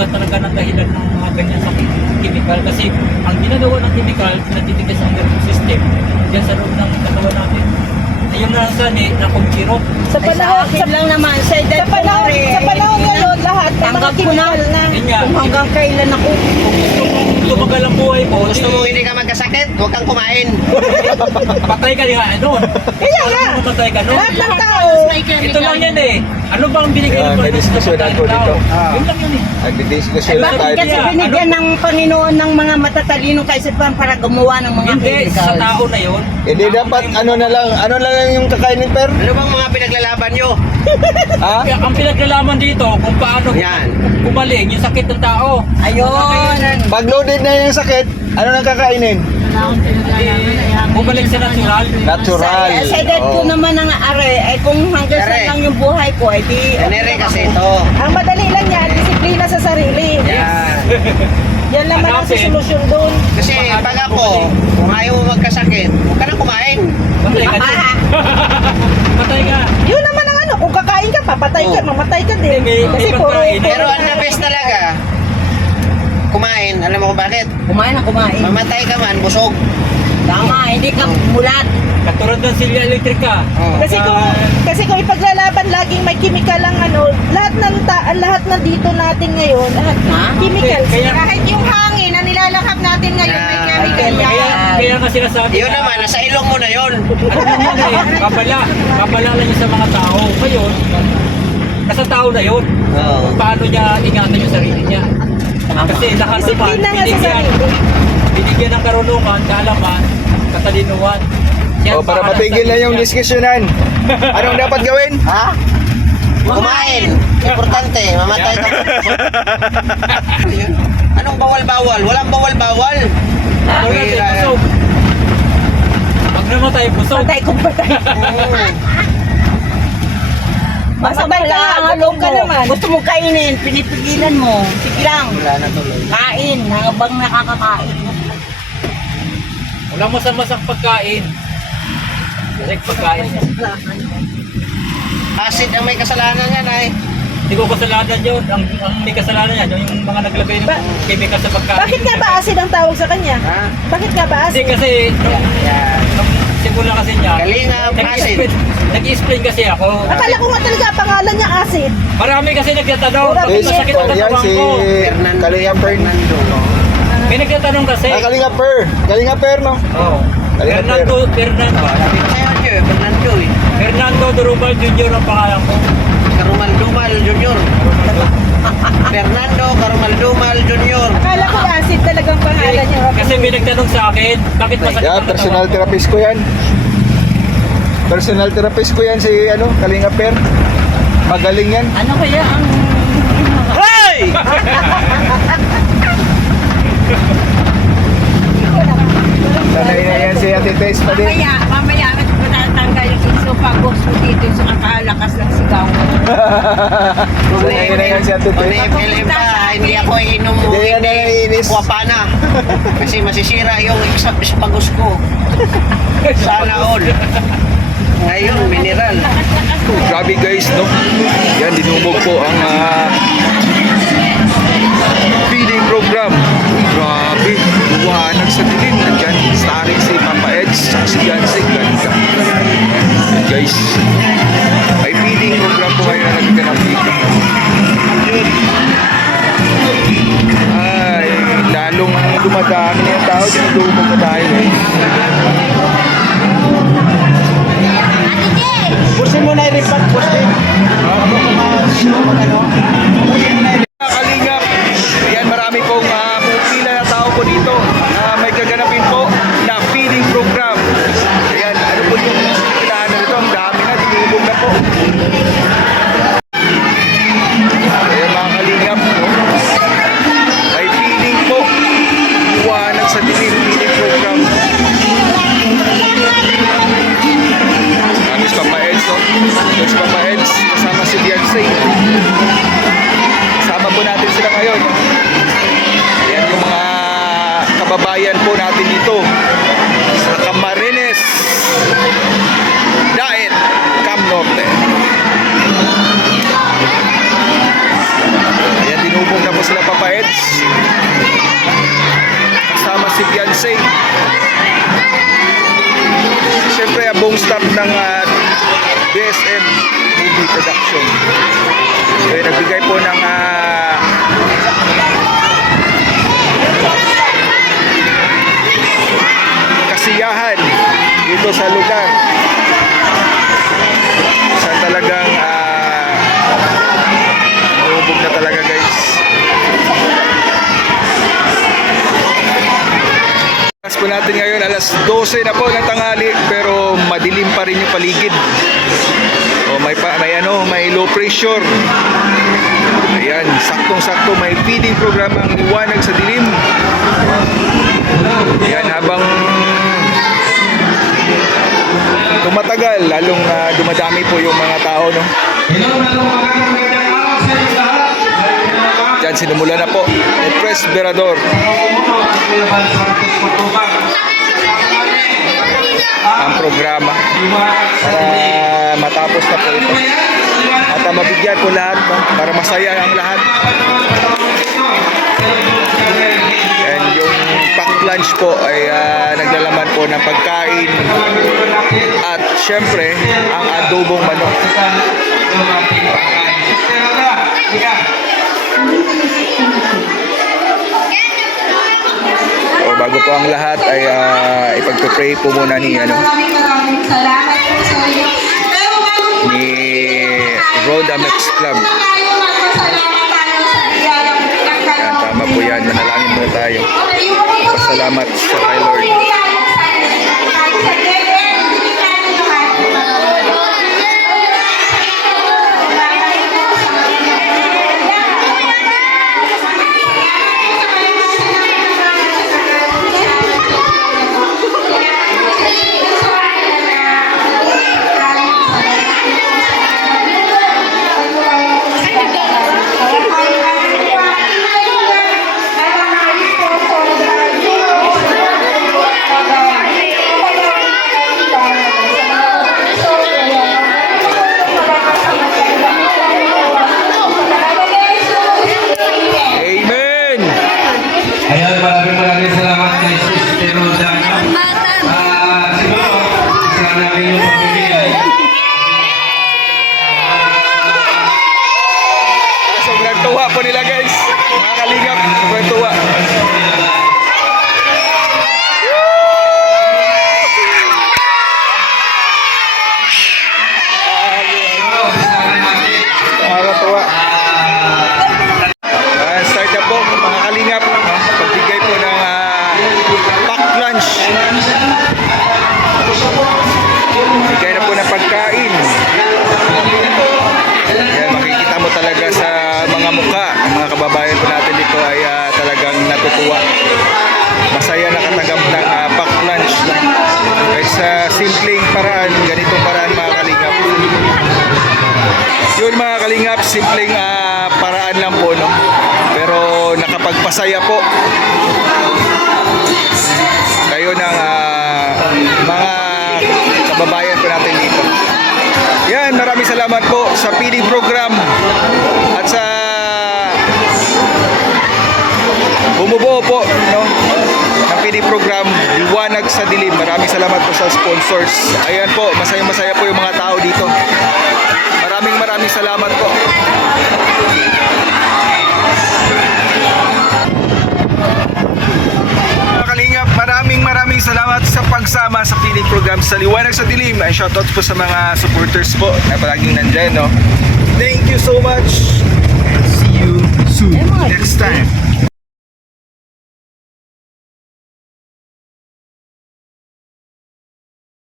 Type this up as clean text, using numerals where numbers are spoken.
talaga ng dahilan ng mga ganyan sa chemical. Kasi ang ginagawa ng chemical, natitigas ang nervous system dyan sa loob ng katawan natin. Yung nasani na kumpirot. Sa panahon, sa lang naman, sa panahon ngayon, lahat ng mga Tanggap ko na. chemical na. Yun nga, Kung hanggang kailan ako. kung gusto mong tumagal ang buhay mo, Gusto mo hindi ka magkasakit, huwag kang kumain. patay ka nga doon. Kaya nga. Patay ka doon. Lahat ng tao. Ito lang yan eh. Ano ba ang binigay Yan, ng may diskusyon ako dito. Yun lang yun eh. Nagdidiskusyon Bakit tayo. kasi binigyan ng Panginoon ng mga matatalinong kaisipan para gumawa ng mga Hindi, sa chemicals? tao na yun. Hindi dapat ano na lang yung kakainin per? Ano bang mga pinaglalaban nyo? Ha? Kaya ang pinaglalaman dito kung paano Yan. gumaling yung sakit ng tao. Ayun. Pag loaded na yung sakit, ano nang kakainin? Bumalik sa natural. Natural. Sa edad ko Oo. naman ang are, ay kung hanggang Are. saan lang yung buhay ko, ay di... Kanere kasi ito. Ang madali lang yan, disiplina sa sarili. Yan. Yan naman ang Hanapin. solusyon doon. Kasi pag ako, kung ayaw mo magkasakit, huwag ka na kumain. Patay ka din. Patay ka. Yun naman ang ano, kung kakain ka, papatay ka, Oo. mamatay ka din. May Kasi puro, pagkain. Pero ang the best talaga, kumain. Alam mo kung bakit? Kumain na kumain. Mamatay ka man, busog. Tama, hindi ka mulat. Katulad ng silya elektrika. kasi kung ipaglalaban laging may chemical ang ano, lahat ng dito natin ngayon, lahat Ha? chemicals. Kaya- Kahit yung hangin na nilalakap natin ngayon, may Yan. chemical Kaya, yan. kaya nga sinasabi Yun naman, nasa ilong mo na yun. ano naman eh, babala lang yun sa mga tao. Ngayon, nasa tao na yun. Oo. Kung paano niya ingatan yung sarili niya. Kasi lahat naman, Disiplina nga sa sarili. binigyan ng karunungan, kaalaman, katalinuhan. Yan O, para para matigil sa na yung niya. diskusyonan. Anong dapat gawin? Ha? Kumain. Importante, mamatay ka. Anong bawal-bawal? Walang bawal-bawal. Wala tayo Bira. busog. Pag namatay busog. Patay kung patay. Masabay ka nga, gutom ka naman. Gusto mo kainin, pinipigilan mo. Sige lang. Wala na tuloy. Kain, habang nakakakain. Wala masama-masang pagkain. Kasi pagkain. Acid ang may kasalanan yan ay. Hindi ko kasalanan yun. Ang may kasalanan yan, yung mga naglagay ng chemical sa pagkain. Bakit nga ba acid ang tawag sa kanya? Ha? Bakit nga ba Hindi acid? kasi, Yan. nung simula kasi niya, Kalingap, acid. nag-explain kasi ako. Akala ko nga talaga ang pangalan niya acid. Marami kasi nagtatanong, Wala bakit pa masakit ang yan katawan si ko? Kalinga Per. May nagtatanong kasi. Kalinga Per. Kalinga Per, no? Oh. Kalinga Per. Fernando eh. Fernando Durubal Jr. ang pangalan ko. Karumal-dumal Junior. Fernando Karumal-dumal Junior. Akala ko acid talagang pangalan niya. Kasi may nagtanong sa akin, bakit masakit Yan, ang personal katawan ko? therapist ko yan. Personal therapist ko yan si Kalinga Per. Magaling yan. Ano kaya ang... Hey! Sanay na yan si Ate Tess pa din. Mamaya, matatanggal yung inso pag gusto dito sa kakalakas ng sigaw. Sanay na yan si Ate Tess. Kung pa, hindi ako inom mo. Hindi yan naiinis. Kuwapa na. Kasi masisira yung esophagus ko. Sana all. Ngayon, mineral. Grabe guys, no? Yan, dinumog po ang feeding program. Uy, grabe. Buwanag sa dilim. Nandyan, starring si Papa Eds, si Jansen, ganda. Yan guys. May feeding program po kayo na nagkanang feeding. Ay, lalong dumadami na yung tao. Dinudumog na tayo guys. Pusin mo na i-report, pusin. Kalingap, yan marami pong pumipila na tao po dito na may gaganapin po na feeding program. Ayan, ano po yung pilahan na nito? Ang dami na, dinubog na po. Ayan mga kalingap, no? May feeding po. Iwanag sa dilim, feeding program. Miss Papa Eds, no? Miss Papa Eds, kasama si Beyonce. Kasama po natin sila ngayon. Ayan yung mga kababayan po natin dito sa Camarines Diet Cam Norte. Ayan, dinubog na po sila pa Papa Eds. Kasama si Beyonce. Siyempre, ang buong staff ng BSM Movie Production. So, nagbigay po ng kasiyahan dito sa lugar. Sa talagang umubog na talaga, guys. Oras po natin ngayon, alas 12 na po ng tanghali, pero madilim pa rin yung paligid. O may low pressure. Ayan, saktong-sakto may feeding program ang Liwanag sa Dilim. Ayan, habang tumatagal, lalong dumadami po yung mga tao, no? Diyan, sinumula na po el Presberador. Ang programa para matapos na po ito at mabigyan po lahat, no? Para masaya ang lahat. And yung pack lunch po ay naglalaman po ng pagkain at syempre ang adobong manok. O bago po ang lahat ay ipagpe-pray po muna ni Maraming salamat po sa inyo. Pero bago ni Rodamex Club. magpasalamat tayo sa biyayang Yan, tama po yan. Manalangin muna tayo. Pasalamat sa kay Lord. Amen! Ayan, maraming salamat kay Sister Rosa. Siguro, isa namin yung pamilya. Sobrang tuwa po nila, guys. Mga kalingap, sobrang tuwa. Nakakatuwa. Start na po, mga kalingap. Pagbigay po ng pack lunch. Bigay na po ng pagkain. Ayan, makikita mo talaga sa mga mukha, ang mga kababayan po natin dito ay talagang natutuwa. Masaya nakatanggap ng pack lunch. Kahit sa simpleng paraan, ganitong paraan mga kalingap. Yun mga kalingap, simpleng paraan lang po, no? Pero nakapagpasaya po kayo ng mga kababayan po natin dito. Yan, maraming salamat po sa feeding program at sa bumubuo po, no, ng feeding program Liwanag sa Dilim. Maraming salamat po sa sponsors. Ayan po, masaya-masaya po yung mga tao dito. Maraming salamat po. Mga kalingap, maraming salamat sa pagsama sa feeding program sa Liwanag sa Dilim. And shoutouts po sa mga supporters po na palaging nandyan, no? Thank you so much. See you soon. Next time.